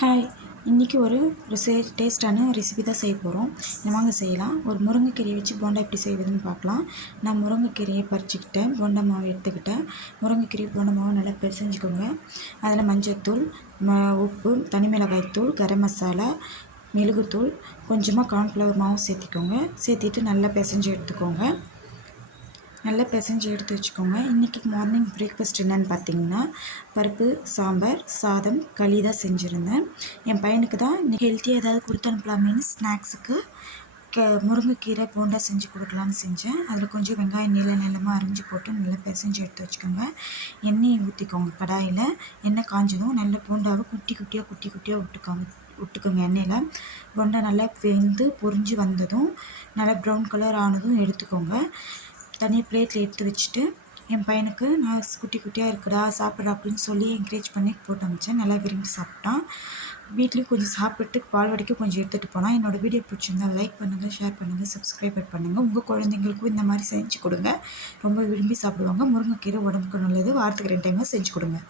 Hi, இன்றைக்கி ஒரு டேஸ்ட்டான ரெசிபி தான் செய்ய போகிறோம். வாங்க செய்யலாம். ஒரு முருங்கைக்கீரையை வச்சு போண்டா எப்படி செய்வதுன்னு பார்க்கலாம். நான் முருங்கைக்கீரையை பறிச்சுக்கிட்டேன், போண்டா மாவு எடுத்துக்கிட்டேன். முருங்கைக்கீரை போண்டா மாவு நல்லா பிசைஞ்சுக்கோங்க. அதில் மஞ்சள்தூள், உப்பு, தனி மிளகாய்த்தூள், கரம் மசாலா, மிளகுத்தூள், கொஞ்சமாக கார்ன்ஃப்ளவர் மாவு சேர்த்திக்கோங்க. சேர்த்திட்டு நல்லா பிசைஞ்சு எடுத்துக்கோங்க. நல்லா பிசைஞ்சு எடுத்து வச்சுக்கோங்க. இன்றைக்கி மார்னிங் பிரேக்ஃபாஸ்ட் என்னென்னு பார்த்தீங்கன்னா, பருப்பு சாம்பார், சாதம், களி தான் செஞ்சுருந்தேன். என் பையனுக்கு தான் இன்றைக்கி ஹெல்த்தியாக ஏதாவது கொடுத்து அனுப்பலாமேன்னு ஸ்நாக்ஸுக்கு முருங்கைக்கீரை போண்டா செஞ்சு கொடுக்கலான்னு செஞ்சேன். அதில் கொஞ்சம் வெங்காயம் நீளமாக அரிஞ்சு போட்டு நல்லா பிசைஞ்சு எடுத்து வச்சுக்கோங்க. எண்ணெயை ஊற்றிக்கோங்க. கடாயில் எண்ணெய் காஞ்சதும் நல்ல போண்டாவை குட்டி குட்டியாக விட்டுக்கோங்க. எண்ணெயில் போண்டா நல்லா வெந்து பொரிஞ்சு வந்ததும் நல்லா ப்ரௌன் கலர் ஆனதும் எடுத்துக்கோங்க. தனியாக பிளேட்டில் எடுத்து வச்சுட்டு என் பையனுக்கு நான் குட்டியாக இருக்குடா சாப்பிட்றா அப்படின்னு சொல்லி என்கரேஜ் பண்ணி போட்டு அனுப்பிச்சேன். நல்லா விரும்பி சாப்பிட்டான். வீட்லேயும் கொஞ்சம் சாப்பிட்டு பால் வடிக்க கொஞ்சம் எடுத்துகிட்டு போனால். என்னோடய வீடியோ பிடிச்சிருந்தா லைக் பண்ணுங்கள், ஷேர் பண்ணுங்கள், சப்ஸ்கிரைப் பண்ணுங்கள். உங்கள் குழந்தைங்களுக்கும் இந்த மாதிரி செஞ்சு கொடுங்க. ரொம்ப விரும்பி சாப்பிடுவாங்க. முருங்கைக்கீரை உடம்புக்கு நல்லது. வாரத்துக்கு 2 டைமாக செஞ்சு கொடுங்க.